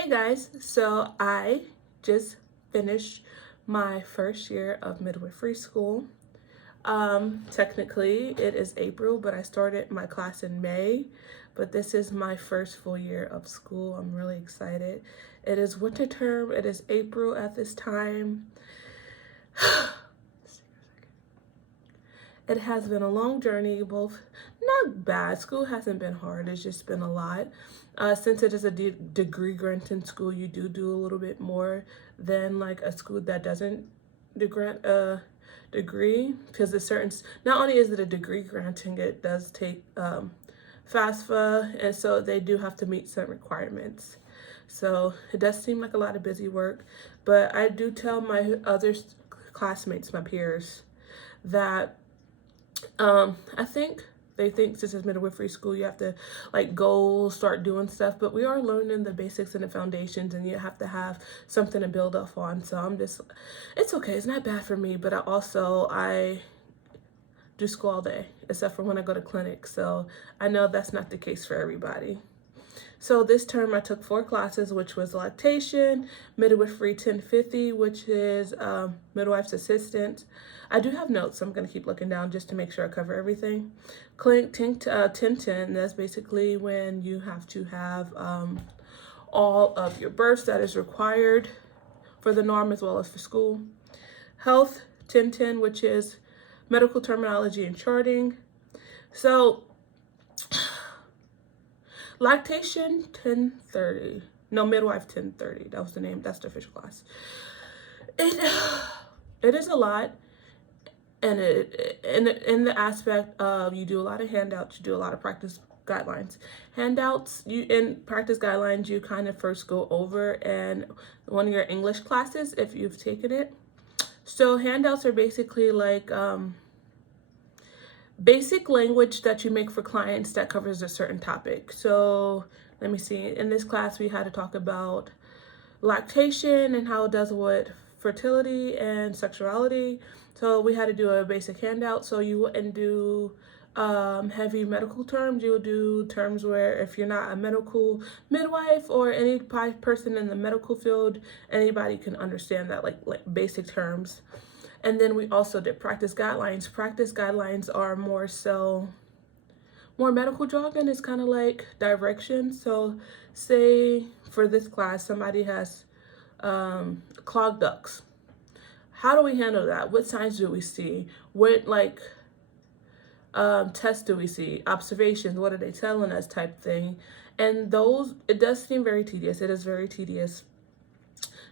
Hey guys, so I just finished my first year of midwifery school. Technically it is April, but I started my class in May, but this is my first full year of school. I'm really excited. It is winter term, it is April at this time. It has been a long journey, both not bad. School hasn't been hard, it's just been a lot. Since it is a degree granting school, you do a little bit more than like a school that doesn't grant a degree, because it's certain, not only is it a degree granting, it does take FAFSA, and so they do have to meet certain requirements. So it does seem like a lot of busy work, but I do tell my other classmates, my peers, that I think they think since it's midwifery school, you have to like go start doing stuff, but we are learning the basics and the foundations, and you have to have something to build off on. So it's okay. It's not bad for me, but I do school all day, except for when I go to clinic. So I know that's not the case for everybody. So this term I took 4 classes, which was lactation, midwifery 1050, which is midwife's assistant. I do have notes, so I'm going to keep looking down just to make sure I cover everything. Clinic 1010, that's basically when you have to have all of your births that is required for the norm as well as for school. Health 1010, which is medical terminology and charting. So lactation 1030, no, midwife 1030, that was the name, that's the official class. It is a lot, and in the aspect of you do a lot of handouts, you do a lot of practice guidelines. Handouts, in practice guidelines, you kind of first go over and one of your English classes if you've taken it. So handouts are basically like basic language that you make for clients that covers a certain topic. So let me see, in this class we had to talk about lactation and how it does with fertility and sexuality. So we had to do a basic handout. So you wouldn't do heavy medical terms. You would do terms where if you're not a medical midwife or any person in the medical field, anybody can understand that, like basic terms. And then we also did practice guidelines. Practice guidelines are more medical jargon. It's kind of like directions. So say for this class, somebody has clogged ducts. How do we handle that? What signs do we see? What tests do we see? Observations, what are they telling us, type thing. And those, it does seem very tedious. It is very tedious.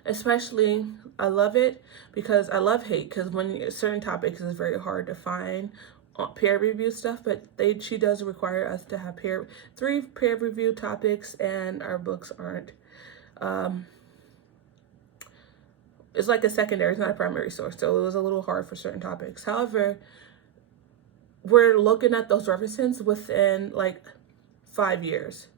Especially, I love it because I love hate, because when certain topics is very hard to find peer review stuff, but she does require us to have 3 peer review topics, and our books aren't it's like a secondary, it's not a primary source, so it was a little hard for certain topics. However, we're looking at those references within like 5 years,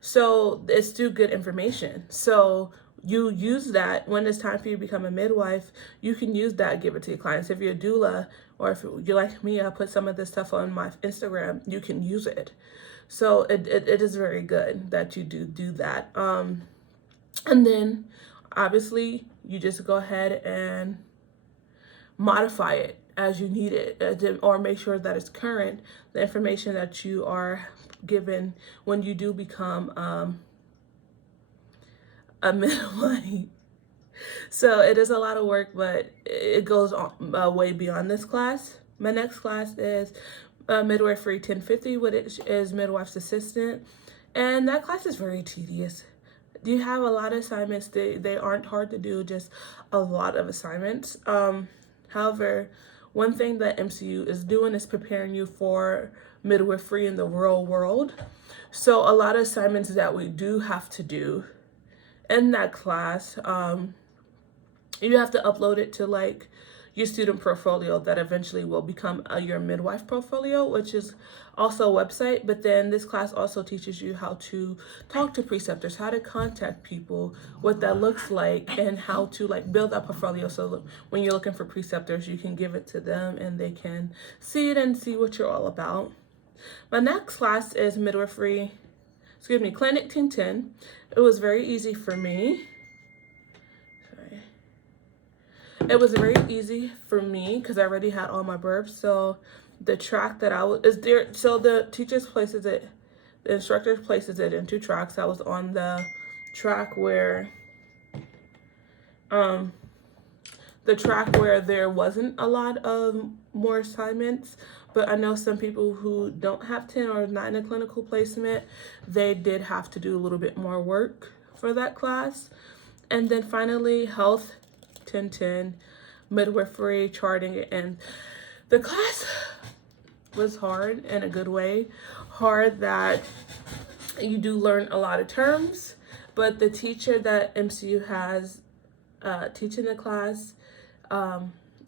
so it's still good information. So you use that when it's time for you to become a midwife. You can use that, give it to your clients. If you're a doula, or if you're like me, I put some of this stuff on my Instagram, you can use it. So it is very good that you do that. And then obviously you just go ahead and modify it as you need it, or make sure that it's current, the information that you are given when you do become a midwife. So it is a lot of work, but it goes on way beyond this class. My next class is midwifery 1050, which is midwife's assistant, and that class is very tedious. You have a lot of assignments. They aren't hard to do, just a lot of assignments. However, one thing that MCU is doing is preparing you for midwifery in the real world. So a lot of assignments that we do have to do in that class, you have to upload it to like your student portfolio that eventually will become your midwife portfolio, which is also a website. But then this class also teaches you how to talk to preceptors, how to contact people, what that looks like, and how to like build that portfolio. So when you're looking for preceptors, you can give it to them and they can see it and see what you're all about. My next class is midwifery Clinic 1010. It was very easy for me. It was very easy for me because I already had all my burps. So the track that I was is there. So the teachers places it, the instructor places it in 2 tracks. I was on the track where, there wasn't a lot of more assignments, but I know some people who don't have 10 or not in a clinical placement, they did have to do a little bit more work for that class. And then finally, health 1010, midwifery, charting, and the class was hard in a good way. Hard that you do learn a lot of terms, but the teacher that MCU has teaching the class,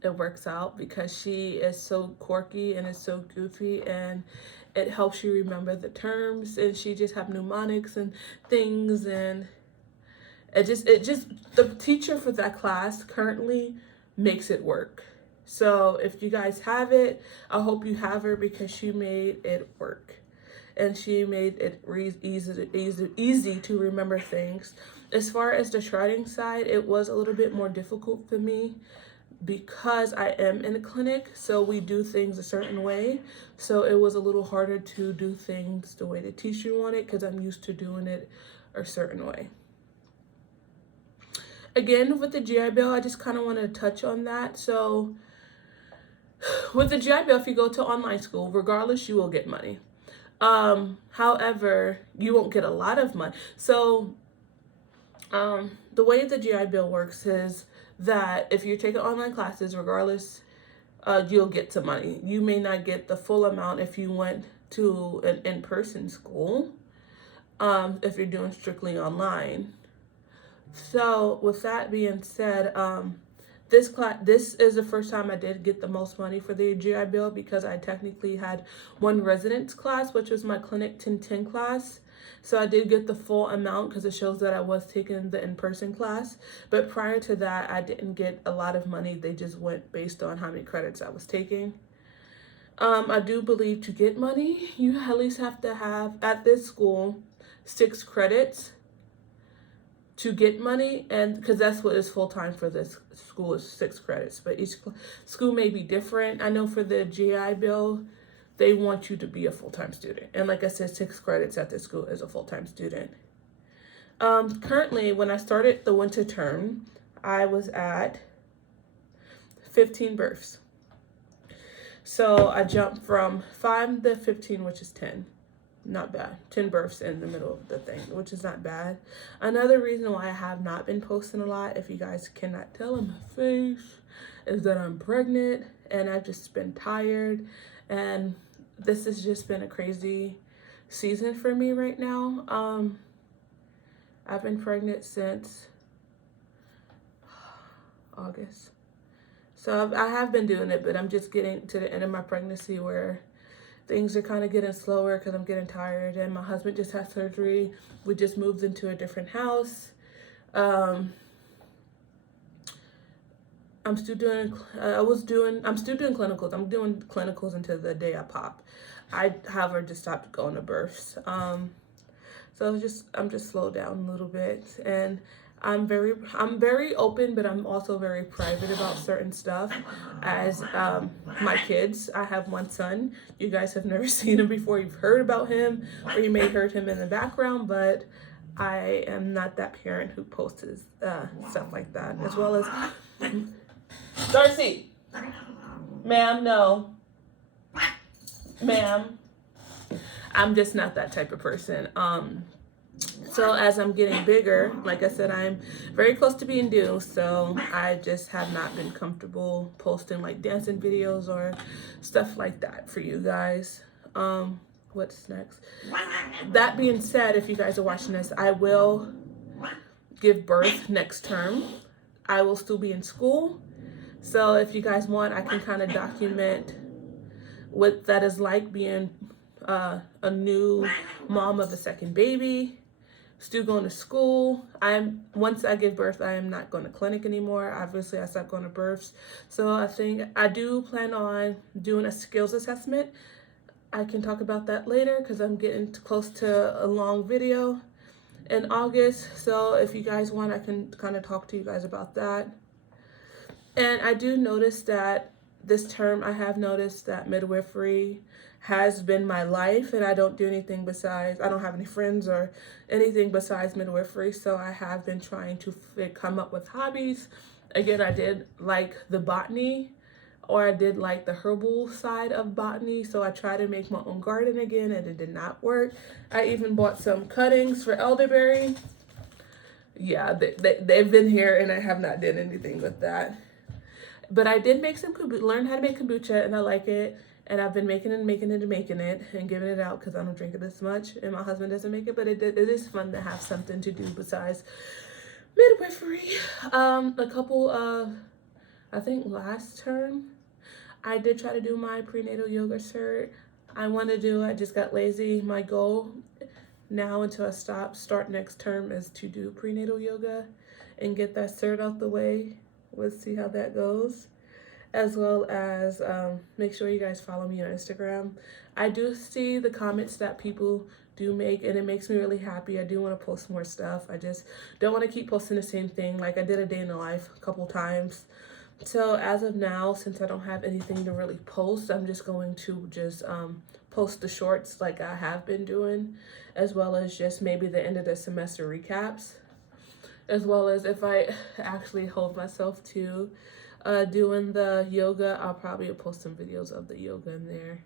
it works out because she is so quirky and is so goofy, and it helps you remember the terms, and she just have mnemonics and things, and it just the teacher for that class currently makes it work. So if you guys have it, I hope you have her because she made it work. And she made it easy to remember things. As far as the charting side, it was a little bit more difficult for me because I am in a clinic, so we do things a certain way. So it was a little harder to do things the way the teacher wanted because I'm used to doing it a certain way. Again, with the GI Bill, I just kind of want to touch on that. So with the GI Bill, if you go to online school, regardless, you will get money. However, you won't get a lot of money. So the way the GI Bill works is that if you're taking online classes, regardless, you'll get some money. You may not get the full amount if you went to an in-person school, if you're doing strictly online. So with that being said, this is the first time I did get the most money for the GI Bill because I technically had one residence class, which was my Clinic 1010 class. So I did get the full amount because it shows that I was taking the in-person class. But prior to that, I didn't get a lot of money. They just went based on how many credits I was taking. I do believe to get money, you at least have to have, at this school, 6 credits to get money, and because that's what is full-time for this school is 6 credits, but each school may be different. I know for the GI Bill, they want you to be a full-time student, and like I said, 6 credits at this school is a full-time student. Currently, when I started the winter term, I was at 15 births. So I jumped from 5 to 15, which is 10. Not bad. 10 births in the middle of the thing, which is not bad. Another reason why I have not been posting a lot, if you guys cannot tell in my face, is that I'm pregnant and I've just been tired, and this has just been a crazy season for me right now. I've been pregnant since August. So I have been doing it, but I'm just getting to the end of my pregnancy where things are kind of getting slower because I'm getting tired, and my husband just had surgery. We just moved into a different house. I'm still doing clinicals. I'm doing clinicals until the day I pop. I have her just stopped going to births. So I'm just slowed down a little bit, and I'm very open, but I'm also very private about certain stuff. As my kids, I have one son. You guys have never seen him before. You've heard about him, or you may have heard him in the background, but I am not that parent who posts stuff like that. As well as Darcy, ma'am, no, ma'am. I'm just not that type of person. So as I'm getting bigger, like I said, I'm very close to being due, so I just have not been comfortable posting like dancing videos or stuff like that for you guys. What's next? That being said, if you guys are watching this, I will give birth next term. I will still be in school. So if you guys want, I can kind of document what that is like being a new mom of a second baby. Still going to school. Once I give birth, I am not going to clinic anymore. Obviously, I stopped going to births. So I think I do plan on doing a skills assessment. I can talk about that later because I'm getting close to a long video in August. So if you guys want, I can kind of talk to you guys about that. And I do notice that this term, I have noticed that midwifery has been my life, and I don't do anything besides, I don't have any friends or anything besides midwifery. So I have been trying to come up with hobbies. Again, I did like the botany, or I did like the herbal side of botany. So I tried to make my own garden again, and it did not work. I even bought some cuttings for elderberry. Yeah, they've been here, and I have not done anything with that. But I did make some learn how to make kombucha, and I like it. And I've been making it and giving it out because I don't drink it as much, and my husband doesn't make it. But it is fun to have something to do besides midwifery. A couple of, I think last term, I did try to do my prenatal yoga cert. I just got lazy. My goal now until I start next term is to do prenatal yoga and get that cert out the way. Let's see how that goes. As well as make sure you guys follow me on Instagram. I do see the comments that people do make, and it makes me really happy. I do want to post more stuff. I just don't want to keep posting the same thing. Like, I did a day in the life a couple times. So as of now, since I don't have anything to really post, I'm just going to post the shorts like I have been doing, as well as just maybe the end of the semester recaps, as well as if I actually hold myself to doing the yoga, I'll probably post some videos of the yoga in there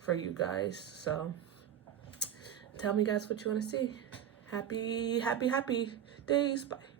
for you guys. So tell me guys what you want to see. Happy days. Bye.